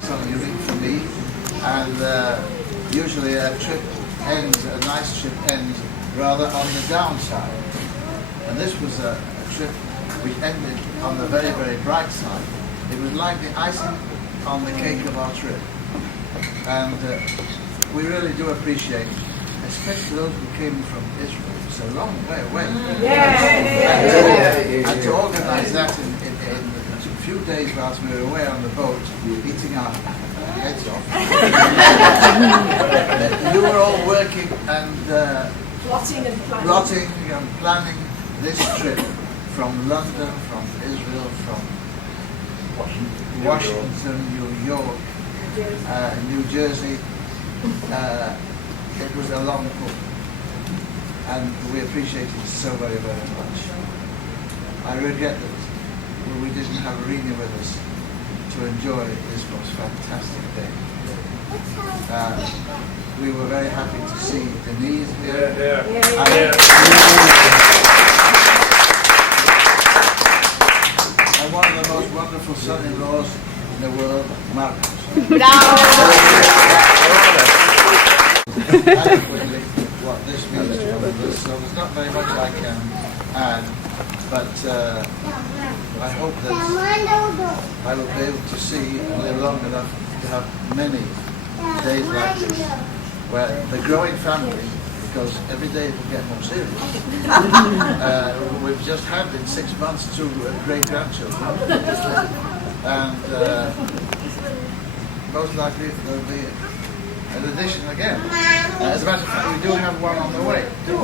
Something unique for me, and usually a nice trip ends rather on the downside. And this was a trip which ended on the very, very bright side. It was like the icing on the cake of our trip. And we really do appreciate, especially those who came from Israel. It's a long way away. And to organize that in a few days whilst we were away on the boat, eating our heads off. You were all working and plotting and planning this trip from London, from Israel, from Washington, New York, New Jersey. It was a long pull, and we appreciate it so very, very much. I regret that we didn't have Rena with us to enjoy this most fantastic day. We were very happy to see Denise here. And one of the most wonderful son-in-laws in the world, Marcus. Adequately what this means to all of us. So there's not very much I can add, but I hope that I will be able to see and live long enough to have many days like this, where the growing family, because every day it will get more serious. We've just had in 6 months 2 great-grandchildren, and most likely there'll be an addition again. As a matter of fact, we do have one on the way. Two.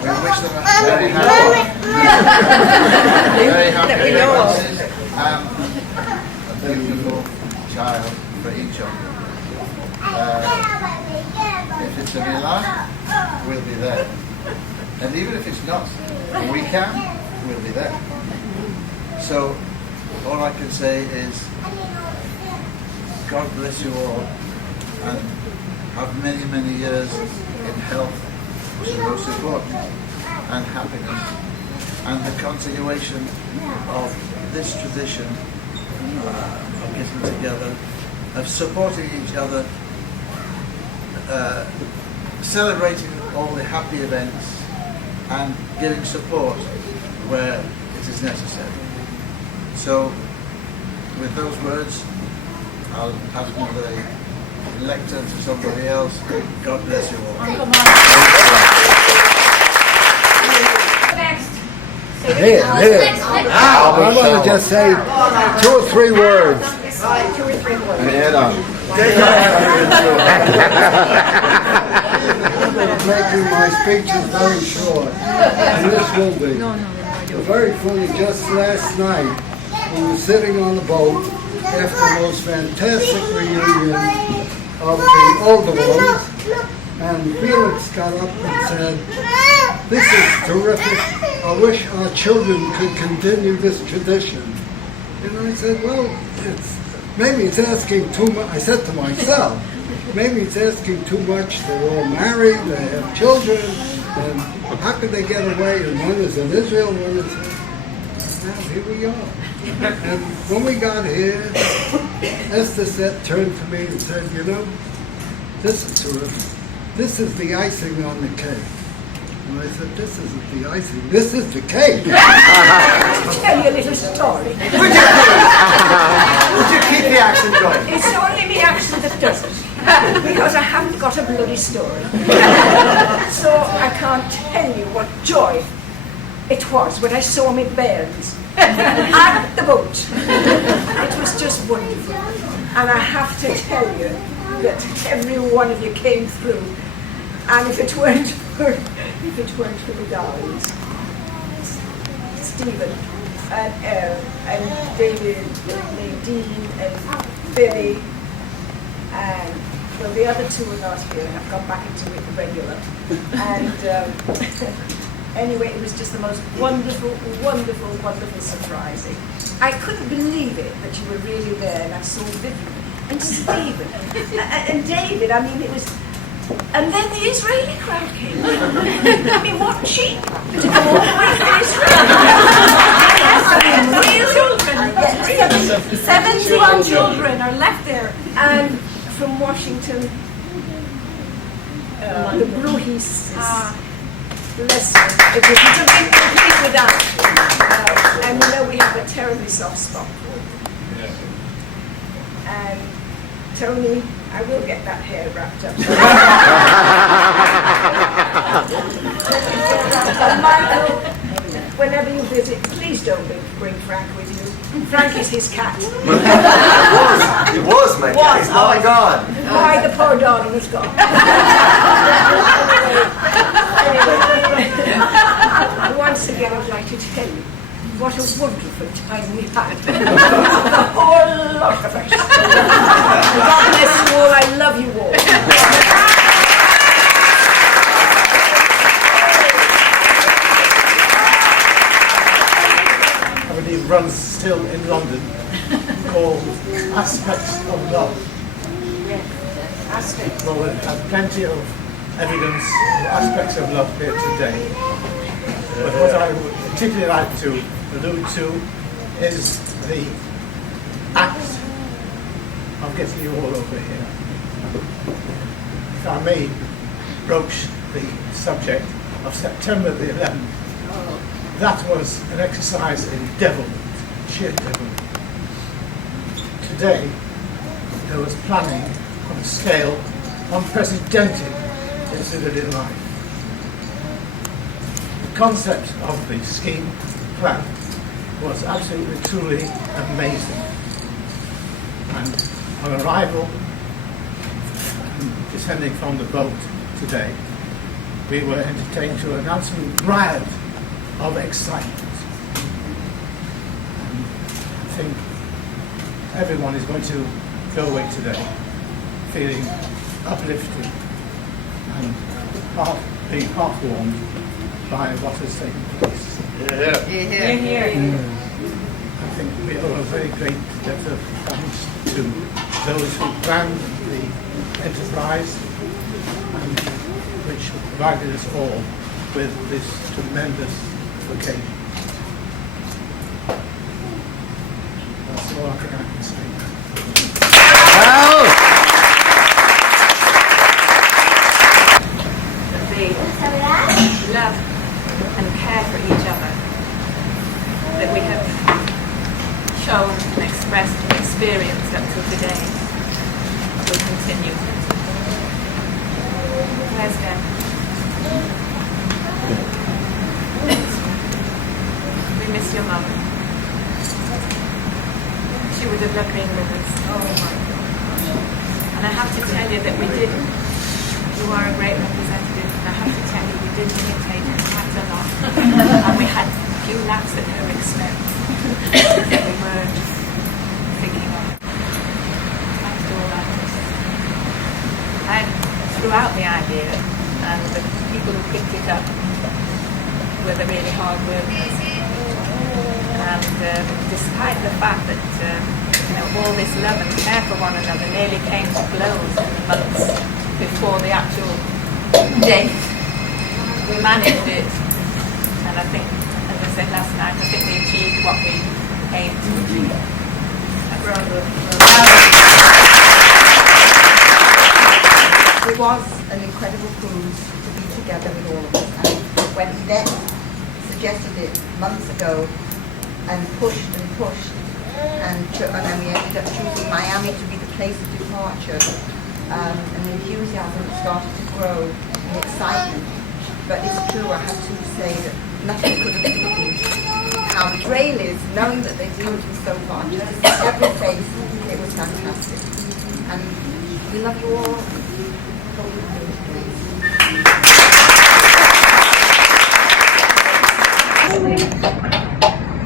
We wish them a very happy pregnancies and a beautiful child for each of them. If it's a Milan, we'll be there. And even if it's not, we can, we'll be there. So all I can say is God bless you all and have many, many years in health, which is most important, and happiness, and the continuation of this tradition of getting together, of supporting each other, celebrating all the happy events, and giving support where it is necessary. So, with those words, I'll pass on the lectern to somebody else. God bless you all. Next. Here. I want to just say 2 or 3 words. 2 or 3 words. Head on. I'm making my speeches very short, and this will be. Very funny, just last night, we were sitting on the boat after the most fantastic reunion of the older ones, and Felix got up and said, "This is terrific. I wish our children could continue this tradition." And I said, well, maybe it's asking too much. I said to myself, maybe it's asking too much. They're all married, they have children, and how could they get away? And one is in Israel, one is now here we are. And when we got here, Esther turned to me and said, you know, this is terrific. This is the icing on the cake. And I said, this isn't the icing, this is the cake. I'll tell you a little story. Would you keep the accent going? It's only the accent that does it. Because I haven't got a bloody story. So I can't tell you what joy it was when I saw my bairns at the boat. It was just wonderful. And I have to tell you that every one of you came through. And if it weren't for the darlings, Stephen and David and Nadine and Billy and well, the other 2 are not here, and I've gone back into it regular. And anyway, it was just the most wonderful, wonderful, wonderful surprising. I couldn't believe it that you were really there, and I saw Vivian and Stephen and David. I mean, it was. And then the Israeli crowd came. I mean, what cheek to go all the way to Israel. Really? 71 children are left there. And from Washington, the Bruhis. Bless them. It was a big complete without. And you know we have a terribly soft spot for it. And Tony, I will get that hair wrapped up. And Michael, whenever you visit, please don't bring Frank with you. Frank is his cat. It was my cat. It's long gone. Why, the poor dog was gone. Anyway, once again, I'd like to tell you what a wonderful time we had. The whole lot of us. God bless you all. I love you all. I believe runs still in London called Aspects of Love. Yes, aspects. Well, we have plenty of evidence of aspects of love here today. But what I would particularly like to allude to is the act of getting you all over here. If I may broach the subject of September the 11th, that was an exercise in devilment, sheer devilment. Today, there was planning on a scale unprecedented in civilian life. The concept of the scheme plan was absolutely, truly amazing. And on arrival, descending from the boat today, we were entertained to an absolute riot of excitement. And I think everyone is going to go away today feeling uplifted and being heartwarmed by what has taken place. I think we owe a very great debt of thanks to those who planned the enterprise and which provided us all with this tremendous occasion. That's all I think I can say. The love and care for each other that we have shown and expressed and experienced up to today will continue. Where's Dan? We miss your mum. She would have loved being with us. Oh my God. And I have to tell you that we did. You are a great representative, and I have to tell you, we did imitate her quite a lot. And we had a few laughs at her expense that we weren't thinking of. Thanks to all actors. And throughout the idea, and the people who picked it up were the really hard workers. And despite the fact that all this love and care for one another nearly came to blows in the months before the actual date, we managed it. And I think, as I said last night, I think we achieved what we aimed to achieve. It was an incredible cruise to be together with all of us. And when he then suggested it months ago and pushed, and then we ended up choosing Miami to be the place of departure, and the enthusiasm started to grow, and the excitement. But it's true, I have to say that nothing could have beaten how the trail is, knowing that they've come from so far. Just to see every face, it was fantastic. And we love you all. Hope you do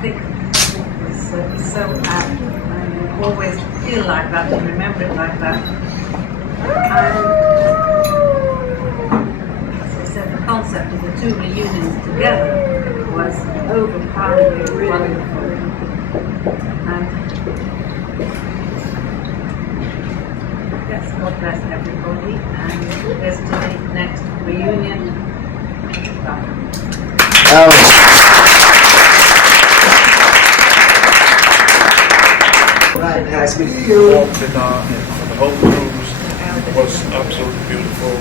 it, so apt, and always feel like that and remember it like that. And as I said, the concept of the two reunions together was overpoweringly wonderful. And yes, God bless everybody, and here's to the next reunion. Bye. Nice meeting warmth you. in the whole cruise was absolutely beautiful.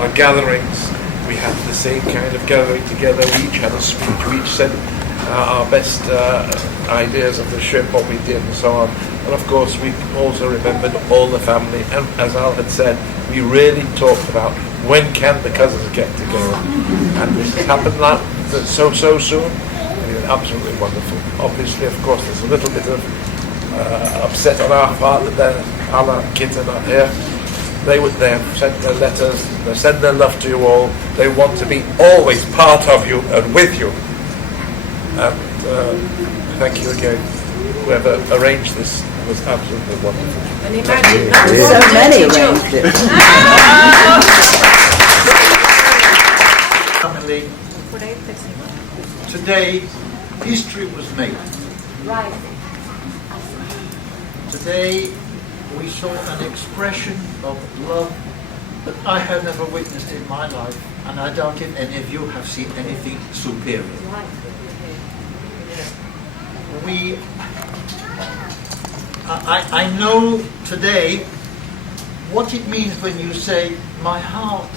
Our gatherings, we had the same kind of gathering together. We each had a speech. We each said our best ideas of the ship, what we did, and so on. And of course, we also remembered all the family. And as Al had said, we really talked about when can the cousins get together. And this has happened so soon. And it was absolutely wonderful. Obviously, of course, there's a little bit of upset on our part that our kids are not here. They have sent their letters, they send their love to you all. They want to be always part of you and with you. And thank you again. Whoever arranged this was absolutely wonderful. And imagine that was So many dirty joke. arranged it. Family, today history was made. Right. Today we saw an expression of love that I have never witnessed in my life, and I doubt if any of you have seen anything superior. I know today what it means when you say, my heart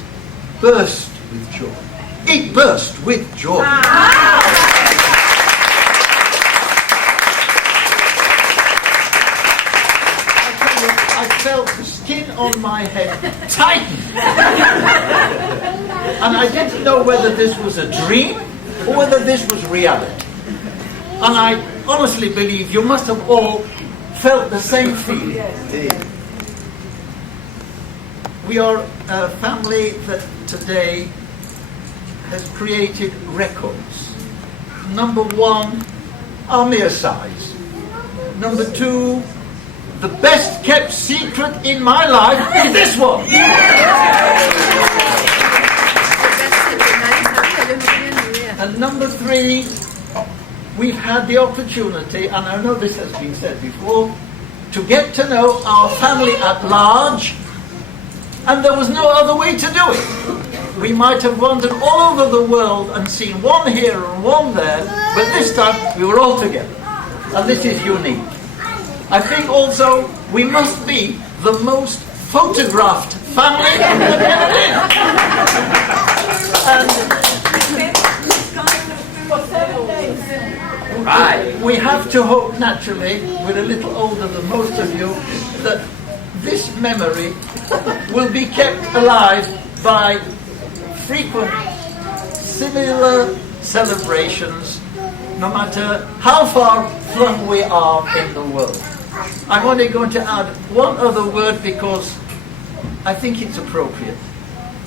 burst with joy. It burst with joy. I felt the skin on my head tighten. And I didn't know whether this was a dream or whether this was reality. And I honestly believe you must have all felt the same feeling. We are a family that today has created records. Number one, our mere size. Number two, the best kept secret in my life is this one. And number three, we've had the opportunity, and I know this has been said before, to get to know our family at large, and there was no other way to do it. We might have wandered all over the world and seen one here and one there, but this time we were all together. And this is unique. I think also we must be the most photographed family in the Grenadines. And we have to hope, naturally, we're a little older than most of you, that this memory will be kept alive by frequent similar celebrations, no matter how far flung we are in the world. I'm only going to add one other word because I think it's appropriate.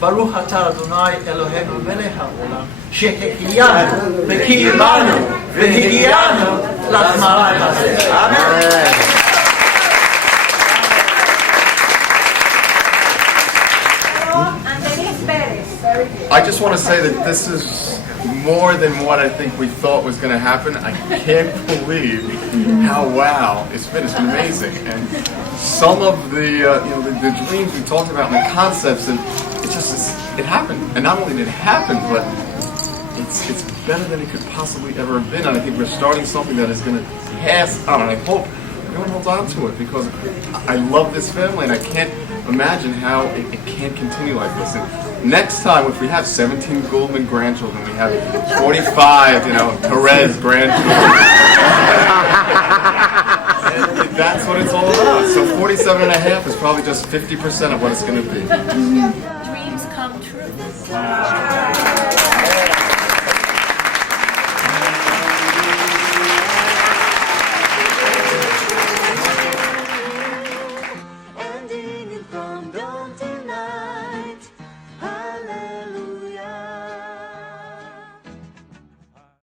Baruch atah Adonai Eloheinu melech haolam shehechianu v'kiyimanu v'higianu l'zman hazeh. Amen. I just want to say that this is more than what I think we thought was going to happen. I can't believe how wow it's been. It's been amazing, and some of the the dreams we talked about and the concepts, and it happened. And not only did it happen, but it's better than it could possibly ever have been. And I think we're starting something that is going to pass on. And I hope everyone holds on to it because I love this family, and I can't imagine how it can't continue like this. And next time, if we have 17 Goldman grandchildren, we have 45, Perez grandchildren. And that's what it's all about. So 47 and a half is probably just 50% of what it's going to be. Dreams come true.